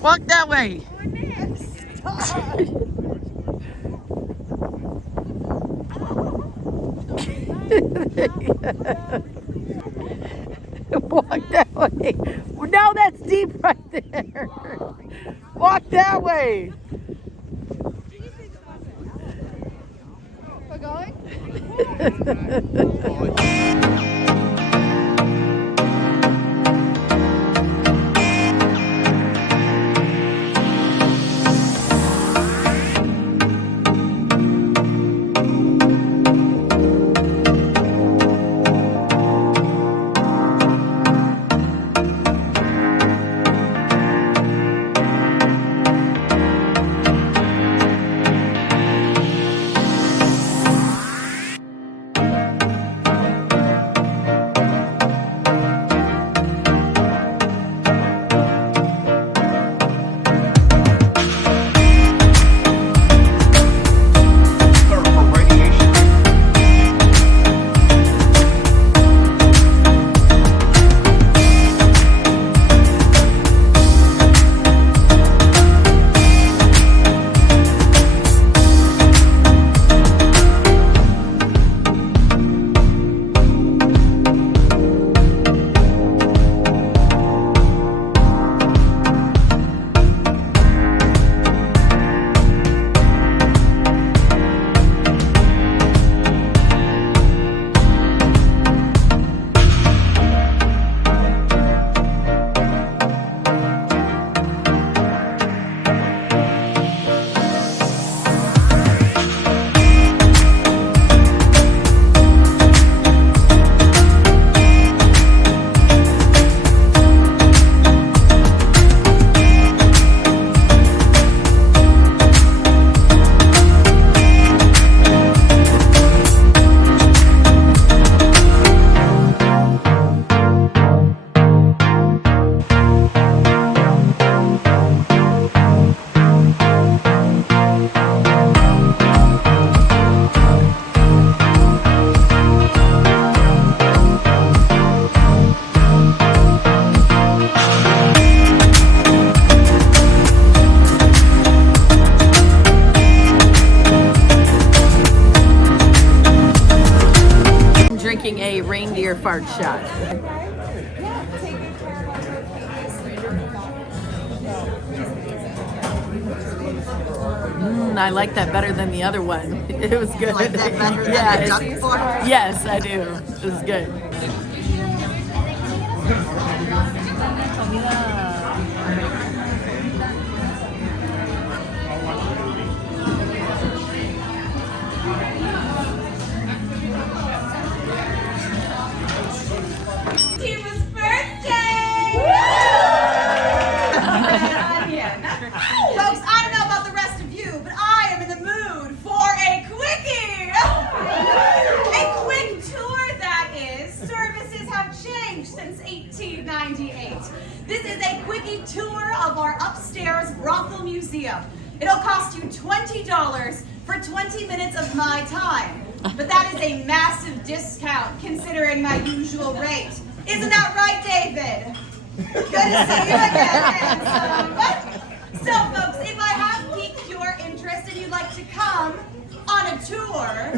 Walk that way. Walk that way. Now that's deep right there. Walk that way. We're going? Drinking a reindeer fart shot. I like that better than the other one. It was good. You like that better than Yeah, the duck fart? yes, I do. It was good. Tima's birthday! Folks, I don't know about the rest of you, but I am in the mood for a quickie! A quick tour, that is. Services have changed since 1898. This is a quickie tour of our upstairs brothel museum. It'll cost you $20 for 20 minutes of my time. But that is a massive discount considering my usual rate. Isn't that right, David? Good to see you again, handsome. So, folks, if I have piqued your interest and you'd like to come on a tour,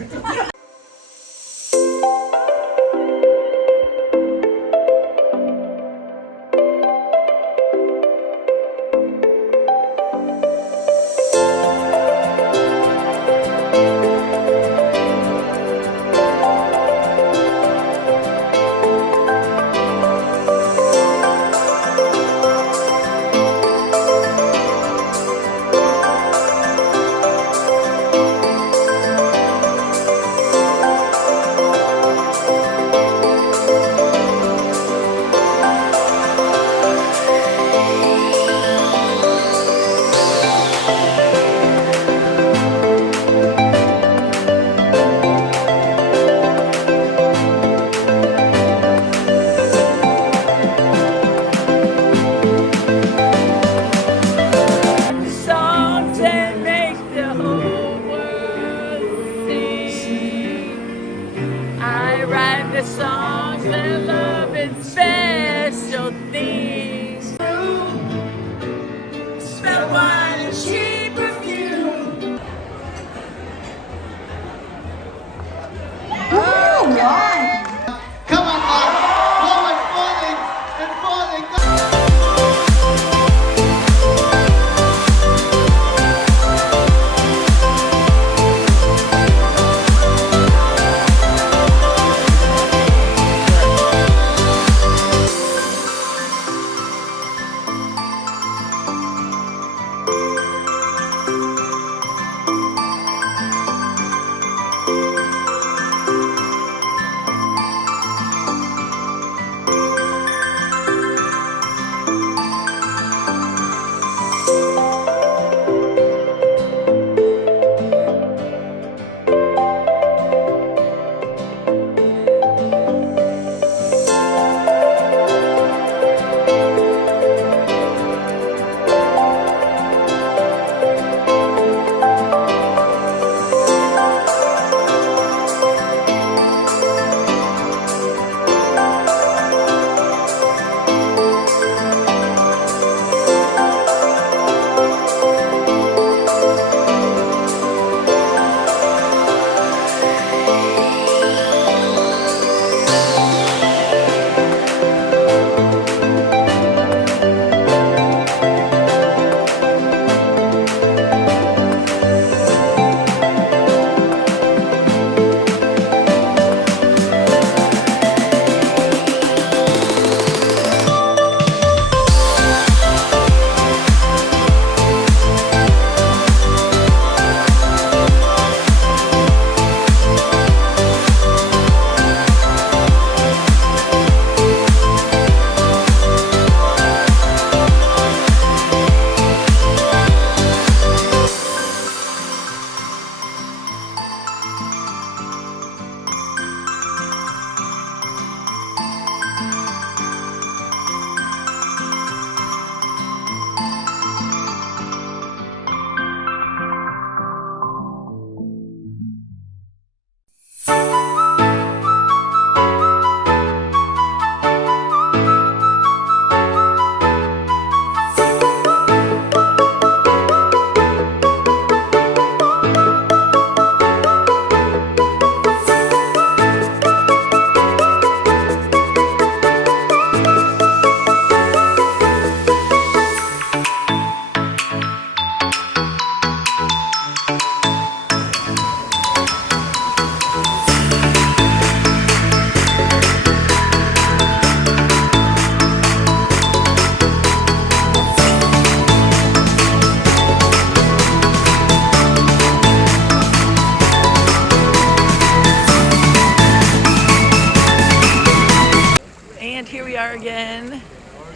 here we are again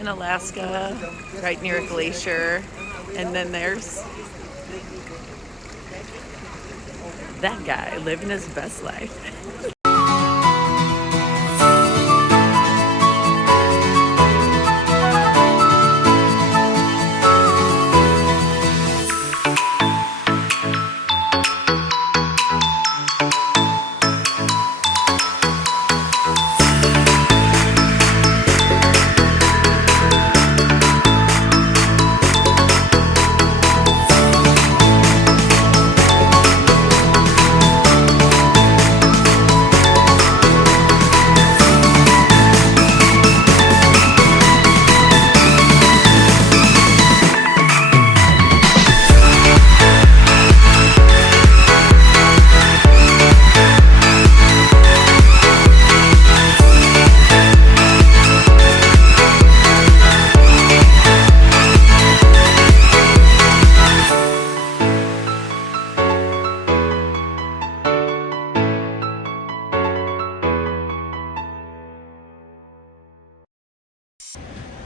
in Alaska, right near a glacier. And then there's that guy living his best life.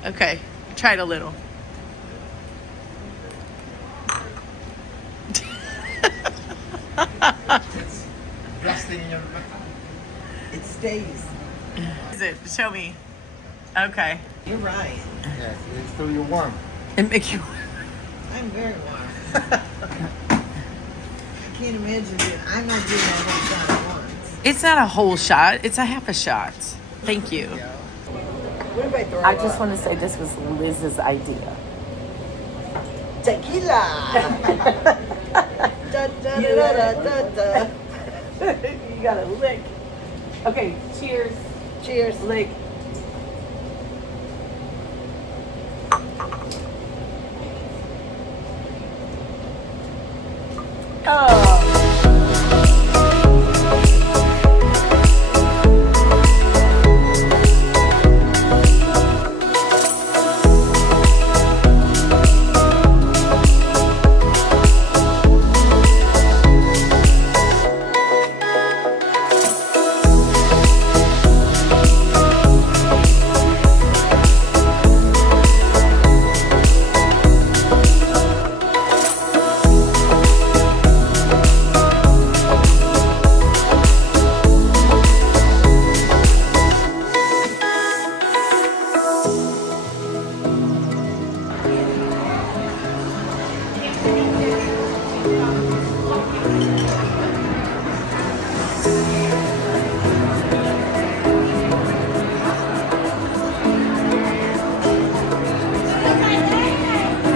Okay, tried a little. It's resting in your mouth. It stays. Is it? Show me. Okay. You're right. Yes, it's still you're warm. And make you. I'm very warm. I can't imagine it. I'm not doing that whole shot at once. It's not a whole shot. It's a half a shot. Thank you. What if I throw I just want to say this was Liz's idea. tequila? Da, da, da, da, da, da. You got to lick. Okay, cheers. Cheers. Lick. Oh.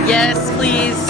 Yes, please.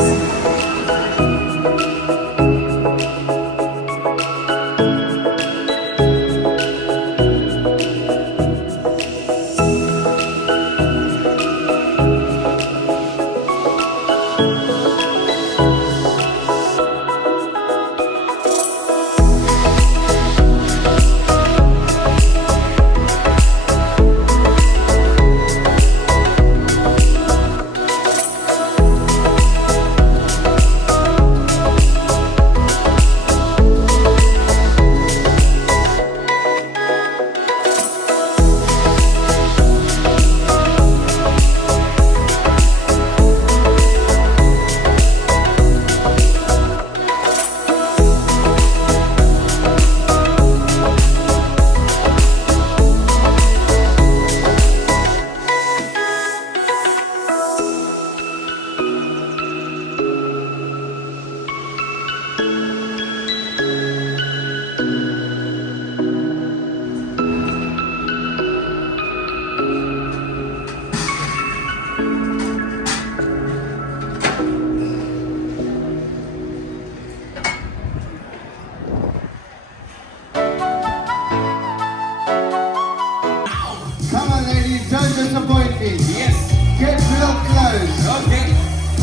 Don't disappoint me. Yes. Get real close. Okay.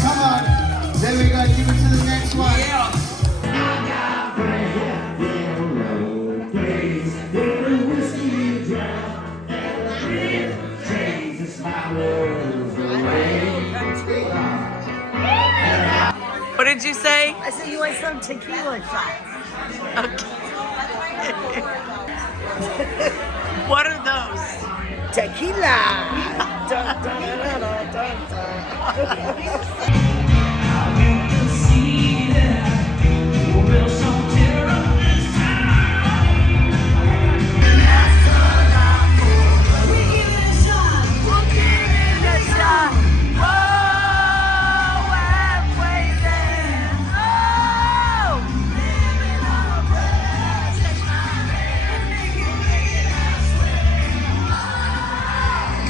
Come on. There we go. Give it to the next one. Yeah. What did you say? I said you want some tequila shots. Okay. What are those? Tequila. Dun, dun, dun, dun, dun, dun.